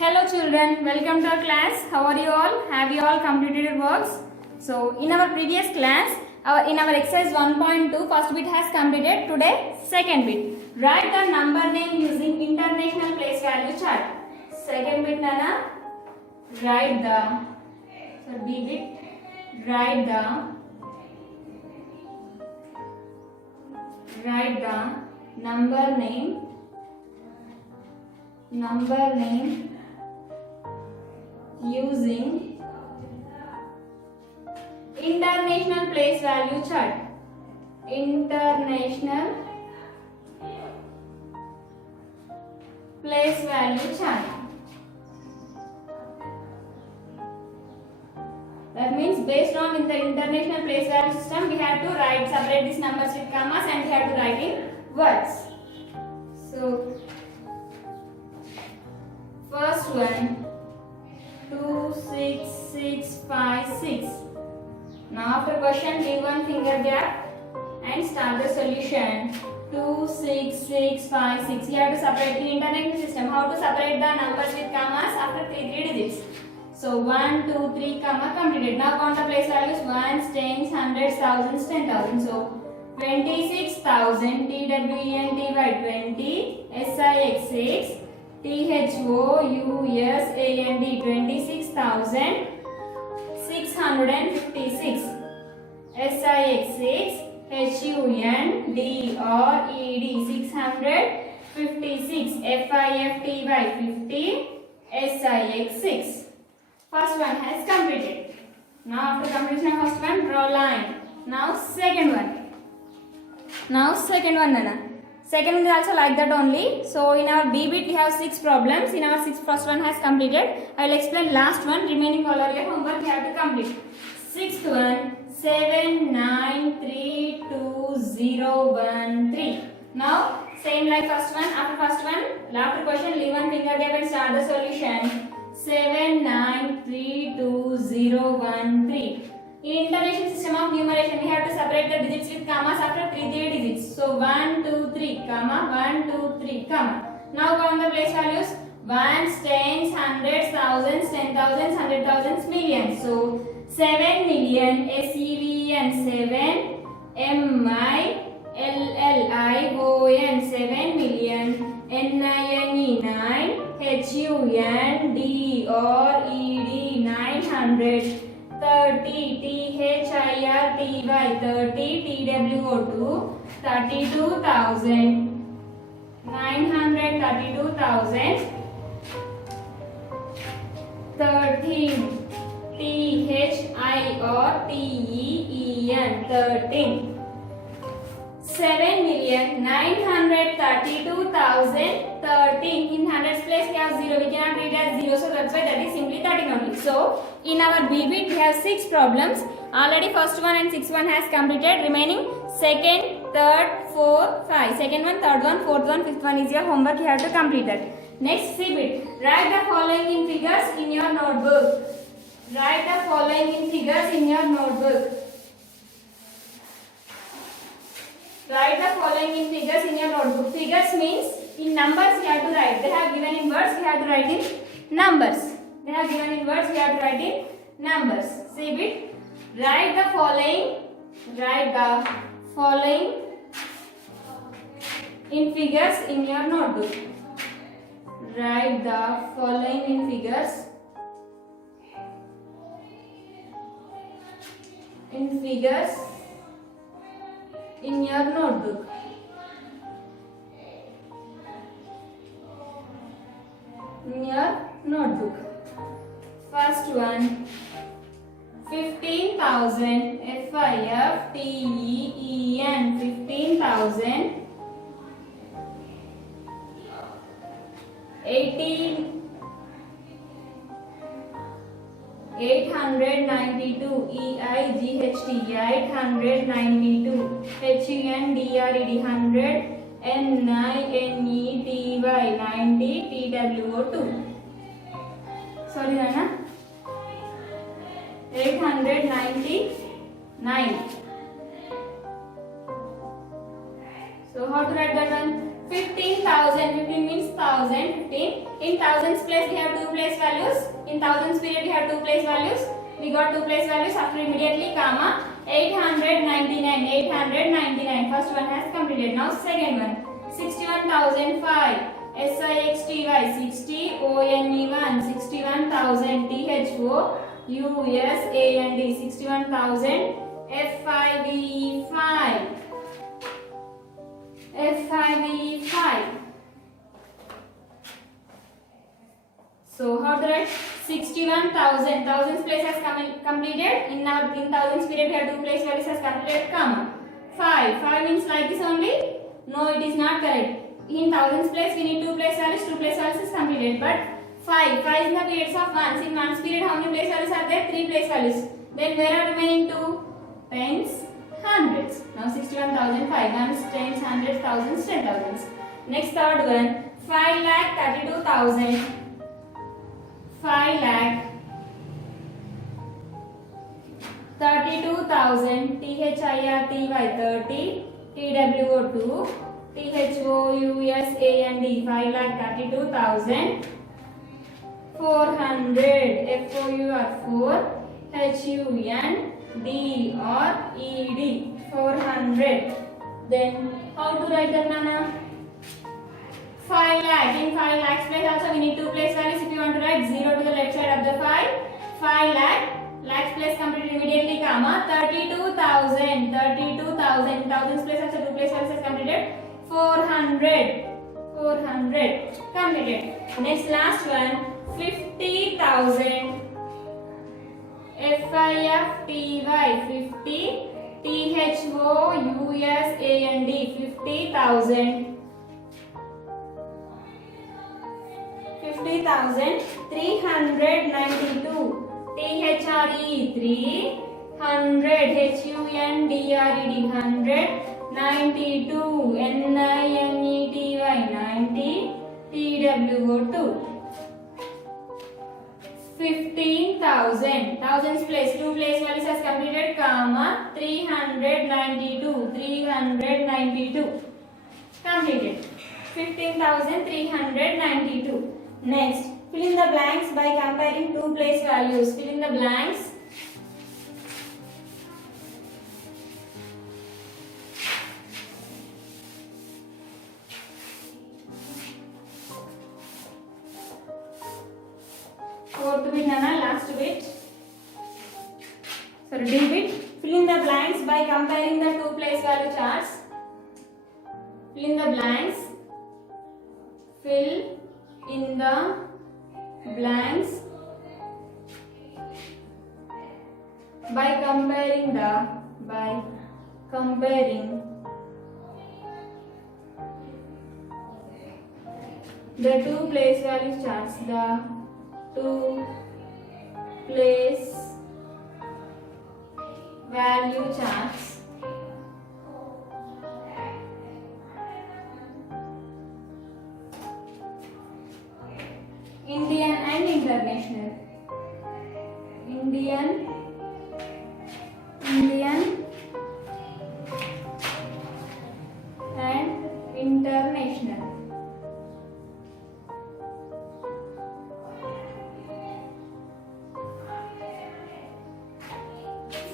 Hello children, welcome to our class. How are you all? Have you all completed your works? So in our previous class, in our exercise 1.2, first bit has completed. Today, second bit. Write the number name using international place value chart. Second bit Nana, write the, so B bit, write the number name using international place value chart. International place value chart. That means based on in the international place value system, we have to separate these numbers with commas and we have to write in words. So first one, 2, 6, 6, 5, 6. Now after question, leave one finger gap and start the solution. 2, 6, 6, 5, 6. You have to separate in international system. How to separate the numbers with commas after 3 digits. So 1, 2, 3, comma completed. Now count the place values: ones, tens, hundreds, thousands, 10,000. So 26,000, TWENTY 20, SIX 6, THOUSAND 26,656, SIX 6, HUNDRED 656, FIFTY 50, SIX 6. First one has completed. Now after completion of first one, draw line. Now second one. Nana. Second one is also like that only. So in our B bit we have 6 problems. In our first one has completed. I will explain last one. Remaining all of your homework you have to complete. Sixth one, 7, 9, 3, 2, 0, 1, 3. Now same like first one. After question, leave one finger gap and start the solution. 7, 9, 3, 2, 0, 1, 3. In international system of numeration, we have to separate the digits with commas after 3 digits. So 1, 2, 3, comma, 1, 2, 3, comma. Now count the place values: ones, tens, hundreds, thousands, 10,000s, 100,000s, millions. So 7 million, SEVEN 7, MILLION 7 million, NINE 9, HUNDRED 900. 30, THIRTY 30, TWO 32,000, 932,000, 13, THIRTEN 13. 7,932,013. In hundreds place we have 0. We cannot read as 0, so that's why that is simply 13 only. So in our B bit we have 6 problems. Already first one and sixth one has completed. Remaining second, third, fourth, 5. Second one, third one, fourth one, fifth one is your homework. You have to complete that. Next C bit. Write the following in figures in your notebook. Write the following in figures in your notebook. Write the following in figures in your notebook. Figures means in numbers you have to write. They have given in words, you have to write in numbers. They have given in words, you have to write in numbers. See it. Write the following in figures in your notebook. Write the following in figures in your notebook. First one, 15,000, FIFTEEN 15,000, 892, EIGHT 892, HUNDRED 100, NINETY 90, TWO 2. Sorry Nana, 899. So how to write that one? 15,000. 15 means thousand. 15. In thousands place we have two place values. In thousands period we have two place values. We got two place values after immediately comma. 899. 899. First one has completed. Now second one. 61,005. SIXTY 60ONE1 61,000 THOUSAND 61,000 F5E5 F5E5. So how to write 61,000? Thousands place has completed. In thousands period we have two place values has completed comma. 5 means like this only? No, it is not correct. In thousands place we need two place values is completed, but 5 is in the periods of ones. In ones period how many place values are there? 3 place values. Then where are remaining 2? Tens, hundreds. Now 61,005. Ones, tens, hundreds, thousands, 10,000s. Next third one. 5,32,000. 5,32,000. THIRTY 30. TWO2. THOUSAND 5,32,000. 400. FOUR 4. HUNDRED 400. Then how to write that, Nana? 5 lakh. In 5 lakhs place also we need two place values. If you want to write 0 to the left side of the 5 lakh. Lakhs place completed immediately comma. 32,000. Thousands place also two place values is completed. 400 completed. Next last one. 50,000. FIFTY 50 THOUSAND 50,000 392 THRE 300 HUNDRED 100 92 NINETY 90 TWO2 15,000. Thousands place two place values has completed comma 392 completed. 15,392. Next, fill in the blanks by comparing two place values. Fill in the blanks. Fourth bit, Nana, last bit. Sorry, D bit. Fill in the blanks by comparing the two place value charts. Fill in the blanks. Fill in the blanks by comparing the two place value charts. The two place value charts. Indian and international. Indian and international.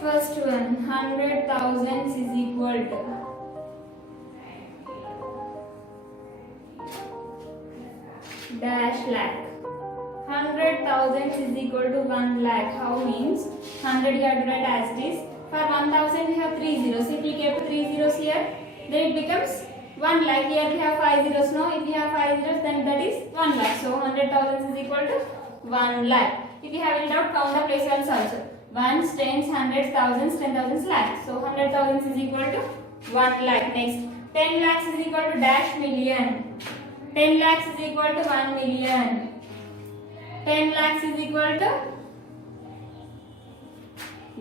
First one, 100,000 is equal to dash lakh. 100,000 is equal to 1 lakh. How means 100 you have to write as it is. For 1,000 we have 3 zeros. If we keep 3 zeros here, then it becomes 1 lakh. Here we have 5 zeros. No, if we have 5 zeros, then that is 1 lakh. So 100,000 is equal to 1 lakh. If you have in doubt, count the place values also. Ones, tens, hundreds, thousands, 10,000 lakhs. So 100,000 is equal to 1 lakh. Next, 10 lakhs is equal to dash million. 10 lakhs is equal to 1 million. 10 lakhs is equal to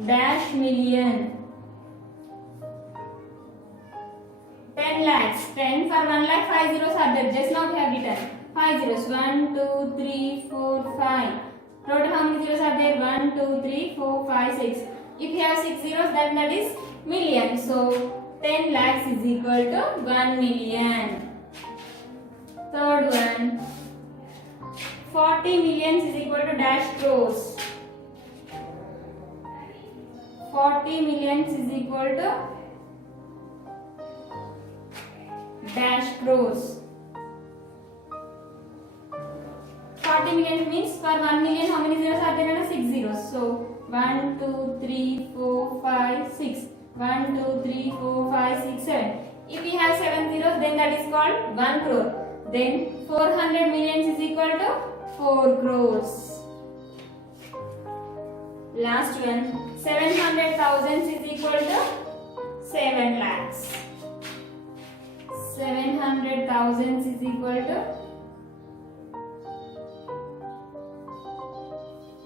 dash million. 10 lakhs. 10 for 1 lakh, 5 zeros are there. Just now we have written 5 zeros. 1, 2, 3, 4, 5. Total how many zeros are there? 1, 2, 3, 4, 5, 6. If you have 6 zeros, then that is million. So 10 lakhs is equal to 1 million. 40 millions is equal to dash crores. 40 millions is equal to dash crores. 40 million means for 1 million how many zeros are there? 6 zeros. So 1, 2, 3, 4, 5, 6. 1, 2, 3, 4, 5, 6, 7. If we have 7 zeros, then that is called 1 crore. Then 400 millions is equal to 4 crores. Last one, 700,000 is equal to 7 lakhs. 700,000 is equal to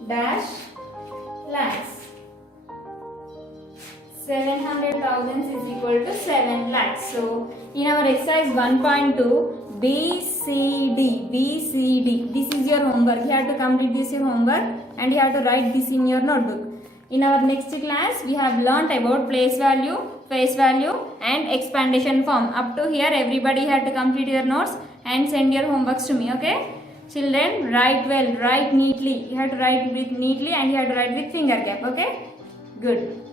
dash lakhs. 700,000 is equal to 7 lakhs. So, in our exercise 1.2, BCD, this is your homework. You have to complete this your homework and you have to write this in your notebook. In our next class, we have learnt about place value, face value and expandation form. Up to here, everybody had to complete your notes and send your homeworks to me, okay? Children, write well, write neatly. You have to write with neatly and you have to write with finger gap, okay? Good.